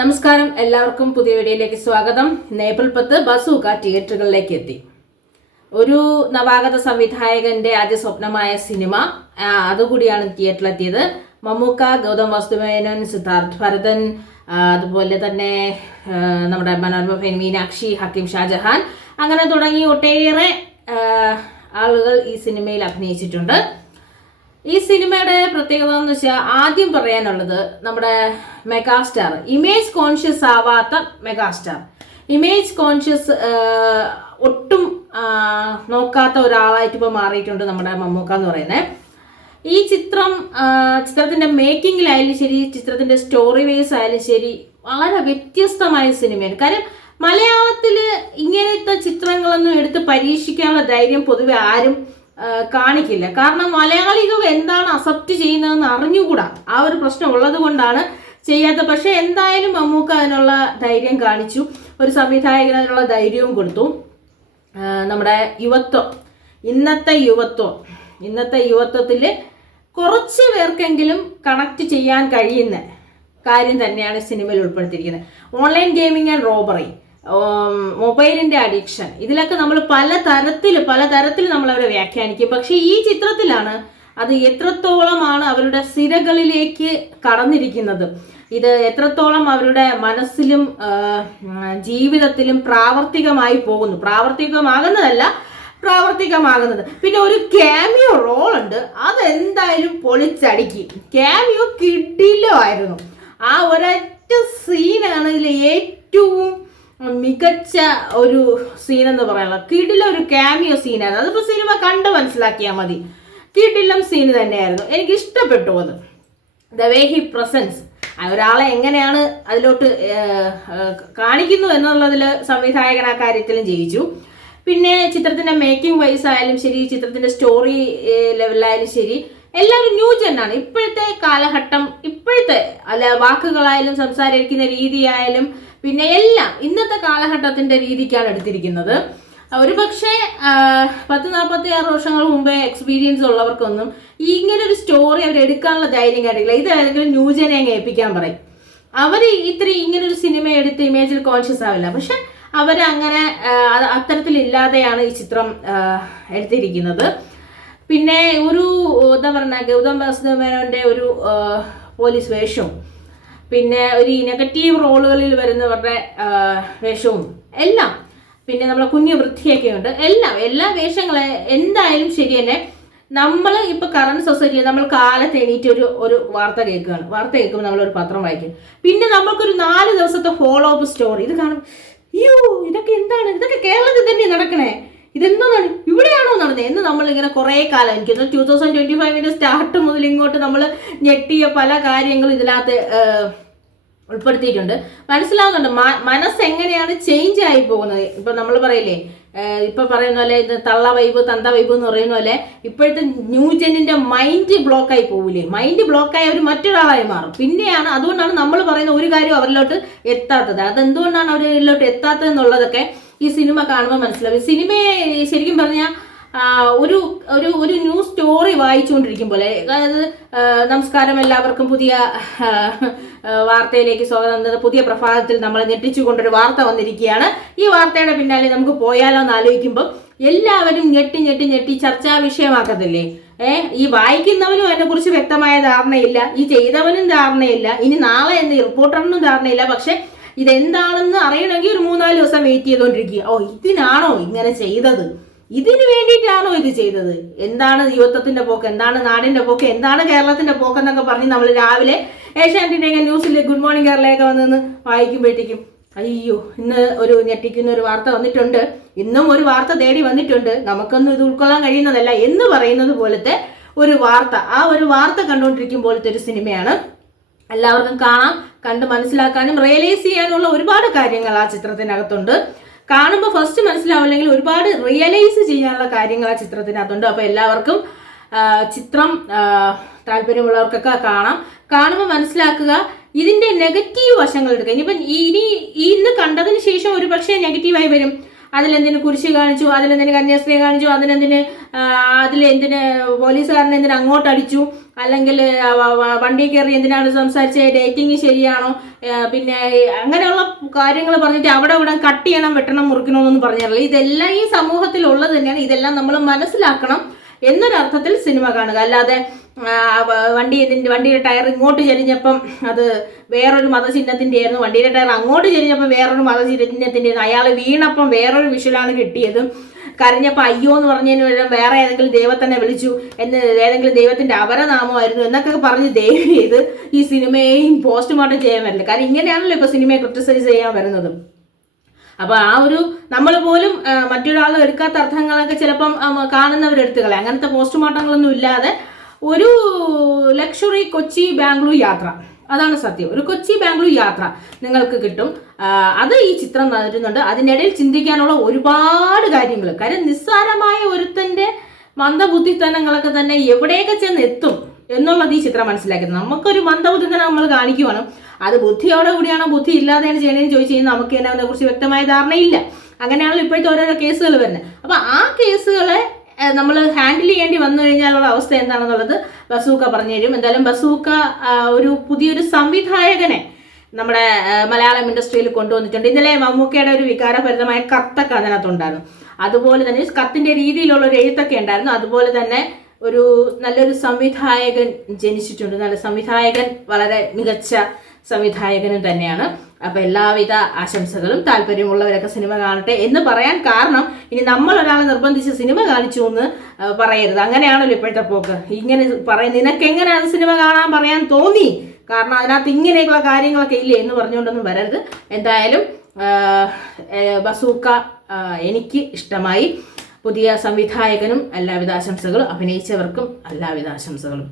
നമസ്കാരം, എല്ലാവർക്കും പുതിയ വീഡിയോയിലേക്ക് സ്വാഗതം. ഏപ്രിൽ 10 ബസൂക്ക തിയേറ്ററുകളിലേക്ക് എത്തി. ഒരു നവാഗത സംവിധായകന്റെ ആദ്യ സ്വപ്നമായ സിനിമ അതുകൂടിയാണ് തിയേറ്ററിലെത്തിയത്. മമ്മൂക്ക, ഗൗതം വാസുദേവൻ, സിദ്ധാർത്ഥ് ഭരതൻ, അതുപോലെ തന്നെ നമ്മുടെ മനോരമ ഫെയിൻ മീനാക്ഷി, ഹക്കീം ഷാജഹാൻ, അങ്ങനെ തുടങ്ങി ഒട്ടേറെ ആളുകൾ ഈ സിനിമയിൽ അഭിനയിച്ചിട്ടുണ്ട്. ഈ സിനിമയുടെ പ്രത്യേകത എന്ന് വെച്ചാൽ ആദ്യം പറയാനുള്ളത് നമ്മുടെ മെഗാസ്റ്റാർ, ഇമേജ് കോൺഷ്യസ് ആവാത്ത മെഗാസ്റ്റാർ, ഇമേജ് കോൺഷ്യസ് ഒട്ടും നോക്കാത്ത ഒരാളായിട്ട് ഇപ്പോൾ മാറിയിട്ടുണ്ട് നമ്മുടെ മമ്മൂക്ക എന്ന് പറയുന്നത്. ഈ ചിത്രത്തിന്റെ മേക്കിങ്ങിലായാലും ശരി, ചിത്രത്തിന്റെ സ്റ്റോറി വേസ് ആയാലും ശരി, വളരെ വ്യത്യസ്തമായ സിനിമയാണ്. കാര്യം മലയാളത്തിൽ ഇങ്ങനത്തെ ചിത്രങ്ങളൊന്നും എടുത്ത് പരീക്ഷിക്കാനുള്ള ധൈര്യം പൊതുവെ ആരും കാണിക്കില്ല. കാരണം മലയാളികൾ എന്താണ് അക്സെപ്റ്റ് ചെയ്യുന്നതെന്ന് അറിഞ്ഞുകൂടാ. ആ ഒരു പ്രശ്നം ഉള്ളത് കൊണ്ടാണ് ചെയ്യാത്ത. പക്ഷെ എന്തായാലും മമ്മൂക്ക അതിനുള്ള ധൈര്യം കാണിച്ചു, ഒരു സംവിധായകൻ അതിനുള്ള ധൈര്യവും കൊടുത്തു. നമ്മുടെ ഇന്നത്തെ യുവത്വത്തിൽ കുറച്ച് പേർക്കെങ്കിലും കണക്ട് ചെയ്യാൻ കഴിയുന്ന കാര്യം തന്നെയാണ് സിനിമയിൽ ഉൾപ്പെടുത്തിയിരിക്കുന്നത്. ഓൺലൈൻ ഗെയിമിംഗ് ആൻഡ് റോബറി, മൊബൈലിന്റെ അഡിക്ഷൻ, ഇതിലൊക്കെ നമ്മൾ പലതരത്തിൽ നമ്മൾ അവരെ വ്യാഖ്യാനിക്കും. പക്ഷെ ഈ ചിത്രത്തിലാണ് അത് എത്രത്തോളമാണ് അവരുടെ സിരകളിലേക്ക് കടന്നിരിക്കുന്നത്, ഇത് എത്രത്തോളം അവരുടെ മനസ്സിലും ജീവിതത്തിലും പ്രാവർത്തികമാകുന്നത്. പിന്നെ ഒരു ക്യാമിയോ റോൾ ഉണ്ട്, അതെന്തായാലും പൊളിച്ചടിക്കും. ക്യാമിയോ കിടിലോ ആയിരുന്നു. ആ ഒരൊറ്റ സീനാണ് ഇതിലെ ഏറ്റവും മികച്ച ഒരു സീൻ എന്ന് പറയാനുള്ളത്. കിടിലം ഒരു ക്യാമിയോ സീനായിരുന്നു. അതിപ്പോൾ സിനിമ കണ്ട് മനസ്സിലാക്കിയാൽ മതി. കിടിലം സീൻ തന്നെയായിരുന്നു. എനിക്ക് ഇഷ്ടപ്പെട്ടു അത്. ദ വേ ഹി പ്രസൻസ്, ഒരാളെ എങ്ങനെയാണ് അതിലോട്ട് കാണിക്കുന്നു എന്നുള്ളതിൽ സംവിധായകൻ ആ കാര്യത്തിലും ജയിച്ചു. പിന്നെ ചിത്രത്തിന്റെ മേക്കിംഗ് വൈസ് ആയാലും ശരി, ചിത്രത്തിന്റെ സ്റ്റോറി ലെവലായാലും ശരി, എല്ലാവരും ന്യൂ ജെന്നാണ്. ഇപ്പോഴത്തെ കാലഘട്ടം, വാക്കുകളായാലും സംസാരിക്കുന്ന രീതിയായാലും പിന്നെ എല്ലാം ഇന്നത്തെ കാലഘട്ടത്തിന്റെ രീതിക്കാണ് എടുത്തിരിക്കുന്നത്. ഒരു പക്ഷേ 40-46 വർഷങ്ങൾ മുമ്പേ എക്സ്പീരിയൻസ് ഉള്ളവർക്കൊന്നും ഇങ്ങനൊരു സ്റ്റോറി അവർ എടുക്കാനുള്ള ധൈര്യം കാണില്ല. ഇത് ഏതെങ്കിലും ന്യൂജനെ അങ്ങ് ഏൽപ്പിക്കാൻ പറയും. അവർ ഇങ്ങനൊരു സിനിമ എടുത്ത് ഇമേജിൽ കോൺഷ്യസ് ആവില്ല. പക്ഷെ അവരങ്ങനെ അത്തരത്തിലില്ലാതെയാണ് ഈ ചിത്രം എടുത്തിരിക്കുന്നത്. പിന്നെ ഒരു എന്താ പറയുക, ഗൗതം വാസുദേവന്റെ ഒരു പോലീസ് വേഷവും, പിന്നെ ഒരു നെഗറ്റീവ് റോളുകളിൽ വരുന്നവരുടെ വേഷവും എല്ലാം, പിന്നെ നമ്മളെ കുഞ്ഞു വൃത്തിയൊക്കെ ഉണ്ട്, എല്ലാ വേഷങ്ങളെ എന്തായാലും ശരി തന്നെ. നമ്മൾ ഇപ്പൊ കറണ്ട് സൊസൈറ്റി നമ്മൾ കാലത്ത് എണീറ്റ് ഒരു വാർത്ത കേൾക്കുമ്പോൾ നമ്മളൊരു പത്രം വായിക്കും. പിന്നെ നമ്മൾക്കൊരു 4 ദിവസത്തെ ഫോളോ അപ്പ് സ്റ്റോറി ഇത് കാണും. അയ്യോ, ഇതൊക്കെ എന്താണ്, ഇതൊക്കെ കേരളത്തിൽ തന്നെ നടക്കണേ, ഇതെന്താണ്, ഇവിടെയാണോ നടന്നത് എന്ന് നമ്മളിങ്ങനെ കുറേ കാലം, എനിക്ക് 2025 സ്റ്റാർട്ട് മുതൽ ഇങ്ങോട്ട് നമ്മൾ ഞെട്ടിയ പല കാര്യങ്ങളും ഇതിനകത്ത് ഉൾപ്പെടുത്തിയിട്ടുണ്ട്. മനസ്സിലാവുന്നുണ്ട് മനസ്സെങ്ങനെയാണ് ചേഞ്ച് ആയി പോകുന്നത്. ഇപ്പൊ നമ്മൾ പറയില്ലേ, ഇപ്പൊ പറയുന്ന പോലെ ഇത് തള്ള വൈബ് തന്ത വൈബ് എന്ന് പറയുന്ന പോലെ ഇപ്പോഴത്തെ ന്യൂജനിന്റെ മൈൻഡ് ബ്ലോക്കായി പോവില്ലേ, മൈൻഡ് ബ്ലോക്കായി അവർ മറ്റൊരാളായി മാറും. പിന്നെയാണ് അതുകൊണ്ടാണ് നമ്മൾ പറയുന്ന ഒരു കാര്യം അവരിലോട്ട് എത്താത്തത്. അതെന്തുകൊണ്ടാണ് അവരിലോട്ട് എത്താത്തത് എന്നുള്ളതൊക്കെ ഈ സിനിമ കാണുമ്പോൾ മനസ്സിലാവും. സിനിമയെ ശരിക്കും പറഞ്ഞാൽ ഒരു ഒരു ന്യൂ സ്റ്റോറി വായിച്ചുകൊണ്ടിരിക്കുമ്പോൾ, അതായത് നമസ്കാരം, എല്ലാവർക്കും പുതിയ വാർത്തയിലേക്ക് സ്വാഗതം. പുതിയ പ്രഭാതത്തിൽ നമ്മളെ ഞെട്ടിച്ചുകൊണ്ടൊരു വാർത്ത വന്നിരിക്കുകയാണ്. ഈ വാർത്തയുടെ പിന്നാലെ നമുക്ക് പോയാലോ എന്ന് ആലോചിക്കുമ്പോൾ എല്ലാവരും ഞെട്ടി ചർച്ചാ വിഷയമാക്കത്തില്ലേ. ഈ വായിക്കുന്നവനും അതിനെക്കുറിച്ച് വ്യക്തമായ ധാരണയില്ല, ഈ ചെയ്തവനും ധാരണയില്ല, ഇനി നാളെ എന്ന് റിപ്പോർട്ടറിനും ധാരണയില്ല. പക്ഷെ ഇതെന്താണെന്ന് അറിയണമെങ്കിൽ ഒരു 3-4 ദിവസം വെയിറ്റ് ചെയ്തുകൊണ്ടിരിക്കുക. ഇതിനാണോ ഇങ്ങനെ ചെയ്തത്, ഇതിനു വേണ്ടിയിട്ടാണോ ഇത് ചെയ്തത്, എന്താണ് യുവത്വത്തിന്റെ പോക്ക്, എന്താണ് നാടിന്റെ പോക്ക്, എന്താണ് കേരളത്തിന്റെ പോക്ക് എന്നൊക്കെ പറഞ്ഞ് നമ്മൾ രാവിലെ ഏഷ്യാനെറ്റിന്റെയൊക്കെ ന്യൂസിൽ ഗുഡ് മോർണിംഗ് കേരളയൊക്കെ വന്ന് വായിക്കുമ്പോഴത്തേക്കും അയ്യോ, ഇന്ന് ഒരു ഞെട്ടിക്കുന്ന ഒരു വാർത്ത വന്നിട്ടുണ്ട്, ഇന്നും ഒരു വാർത്ത തേടി വന്നിട്ടുണ്ട്, നമുക്കൊന്നും ഇത് ഉൾക്കൊള്ളാൻ കഴിയുന്നതല്ല എന്ന് പറയുന്നത് പോലത്തെ ഒരു വാർത്ത, ആ ഒരു വാർത്ത കണ്ടുകൊണ്ടിരിക്കും പോലത്തെ ഒരു സിനിമയാണ്. എല്ലാവർക്കും കാണാം, കണ്ട് മനസ്സിലാക്കാനും റിയലൈസ് ചെയ്യാനുള്ള ഒരുപാട് കാര്യങ്ങൾ ആ ചിത്രത്തിനകത്തുണ്ട്. കാണുമ്പോൾ ഫസ്റ്റ് മനസ്സിലാവില്ലെങ്കിൽ ഒരുപാട് റിയലൈസ് ചെയ്യാനുള്ള കാര്യങ്ങൾ ആ ചിത്രത്തിനകത്തുണ്ട്. അപ്പോൾ എല്ലാവർക്കും ചിത്രം താല്പര്യമുള്ളവർക്കൊക്കെ കാണുമ്പോൾ മനസ്സിലാക്കുക, ഇതിന്റെ നെഗറ്റീവ് വശങ്ങൾ എടുക്കുക. ഇനിയിപ്പം ഇന്ന് കണ്ടതിന് ശേഷം ഒരു പക്ഷേ നെഗറ്റീവായി വരും. അതിലെന്തിന് കുരിശ് കാണിച്ചു, അതിലെന്തിന് കന്യാസ്ത്രീ കാണിച്ചു, അതിലെന്തിന് പോലീസുകാരനെ എന്തിനു അങ്ങോട്ടടിച്ചു, അല്ലെങ്കിൽ വണ്ടി കയറി എന്തിനാണ് സംസാരിച്ചത്, ഡേറ്റിംഗ് ശരിയാണോ, പിന്നെ അങ്ങനെയുള്ള കാര്യങ്ങൾ പറഞ്ഞിട്ട് അവിടെ കട്ട് ചെയ്യണം, വെട്ടണം, മുറിക്കണമെന്നൊന്നും പറഞ്ഞില്ല. ഇതെല്ലാം ഈ സമൂഹത്തിലുള്ളത് തന്നെയാണ്. ഇതെല്ലാം നമ്മൾ മനസ്സിലാക്കണം എന്നൊരർത്ഥത്തിൽ സിനിമ കാണുക. അല്ലാതെ വണ്ടിയുടെ ടയർ ഇങ്ങോട്ട് ചെരിഞ്ഞപ്പം അത് വേറൊരു മതചിഹ്നത്തിൻ്റെ ആയിരുന്നു, വണ്ടിയുടെ ടയർ അങ്ങോട്ട് ചെരിഞ്ഞപ്പം വേറൊരു മതചിഹ്നത്തിൻ്റെ ആയിരുന്നു, അയാൾ വീണപ്പം വേറൊരു വിഷ്വലാണ് കിട്ടിയത്, കരഞ്ഞപ്പോൾ അയ്യോ എന്ന് പറഞ്ഞതിന് പകരം വേറെ ഏതെങ്കിലും ദൈവത്തിനെ വിളിച്ചു ഏതെങ്കിലും ദൈവത്തിന്റെ അപരനാമമായിരുന്നു എന്നൊക്കെ പറഞ്ഞ് ദയവ് ചെയ്ത് ഈ സിനിമയെയും പോസ്റ്റ്മോർട്ടം ചെയ്യാൻ വരില്ല. കാരണം ഇങ്ങനെയാണല്ലോ ഇപ്പൊ സിനിമയെ ക്രിറ്റിസൈസ് ചെയ്യാൻ വരുന്നത്. അപ്പൊ ആ ഒരു നമ്മൾ പോലും മറ്റൊരാൾ എടുക്കാത്ത അർത്ഥങ്ങളൊക്കെ ചിലപ്പം കാണുന്നവരെടുത്ത് കളയാം. അങ്ങനത്തെ പോസ്റ്റ്മോർട്ടങ്ങളൊന്നും ഇല്ലാതെ ഒരു ലക്ഷറി കൊച്ചി ബാംഗ്ലൂർ യാത്ര, അതാണ് സത്യം. ഒരു കൊച്ചി ബാംഗ്ലൂർ യാത്ര നിങ്ങൾക്ക് കിട്ടും. അത് ഈ ചിത്രം തരുന്നുണ്ട്. അതിനിടയിൽ ചിന്തിക്കാനുള്ള ഒരുപാട് കാര്യങ്ങൾ. കാര്യം നിസ്സാരമായ ഒരുത്തന്റെ മന്ദബുദ്ധിത്തനങ്ങളൊക്കെ തന്നെ എവിടെയൊക്കെ ചെന്ന് എത്തും എന്നുള്ളത് ഈ ചിത്രം മനസ്സിലാക്കുന്നത്. നമുക്കൊരു മന്ദബുദ്ധിത്തനം നമ്മൾ കാണിക്കുവാണ്, അത് ബുദ്ധിയോടെ കൂടിയാണോ ബുദ്ധി ഇല്ലാതെയാണ് ചെയ്യണമെന്ന് ചോദിച്ചു കഴിഞ്ഞാൽ നമുക്ക് തന്നെ അതിനെക്കുറിച്ച് വ്യക്തമായ ധാരണയില്ല. അങ്ങനെയാണല്ലോ ഇപ്പോഴത്തെ ഓരോരോ കേസുകൾ വരുന്നത്. അപ്പൊ ആ കേസുകളെ നമ്മൾ ഹാൻഡിൽ ചെയ്യേണ്ടി വന്നു കഴിഞ്ഞാലുള്ള അവസ്ഥ എന്താണെന്നുള്ളത് ബസൂക്ക പറഞ്ഞു തരും. എന്തായാലും ബസൂക്ക ഒരു പുതിയൊരു സംവിധായകനെ നമ്മുടെ മലയാളം ഇൻഡസ്ട്രിയിൽ കൊണ്ടുവന്നിട്ടുണ്ട്. ഇന്നലെ മമ്മൂക്കയുടെ ഒരു വികാരഭരിതമായ കത്തൊക്കെ അതിനകത്തുണ്ടായിരുന്നു. അതുപോലെ തന്നെ കത്തിന്റെ രീതിയിലുള്ള ഒരു എഴുത്തൊക്കെ ഉണ്ടായിരുന്നു. അതുപോലെ തന്നെ നല്ലൊരു സംവിധായകൻ ജനിച്ചിട്ടുണ്ട്. നല്ല സംവിധായകൻ, വളരെ മികച്ച സംവിധായകനും തന്നെയാണ്. അപ്പൊ എല്ലാവിധ ആശംസകളും. താല്പര്യമുള്ളവരൊക്കെ സിനിമ കാണട്ടെ എന്ന് പറയാൻ കാരണം, ഇനി നമ്മൾ ഒരാളെ നിർബന്ധിച്ച് സിനിമ കാണിച്ചു എന്ന് പറയരുത്. അങ്ങനെയാണല്ലോ ഇപ്പോഴത്തെ പോക്ക്. ഇങ്ങനെ നിനക്ക് എങ്ങനെ അത് സിനിമ കാണാൻ പറയാൻ തോന്നി, കാരണം അതിനകത്ത് ഇങ്ങനെയൊക്കെയുള്ള കാര്യങ്ങളൊക്കെ ഇല്ലേ എന്ന് പറഞ്ഞുകൊണ്ടൊന്നും വരരുത്. എന്തായാലും ബസൂക്ക എനിക്ക് ഇഷ്ടമായി. പുതിയ സംവിധായകനും എല്ലാവിധ ആശംസകളും, അഭിനയിച്ചവർക്കും എല്ലാവിധ ആശംസകളും.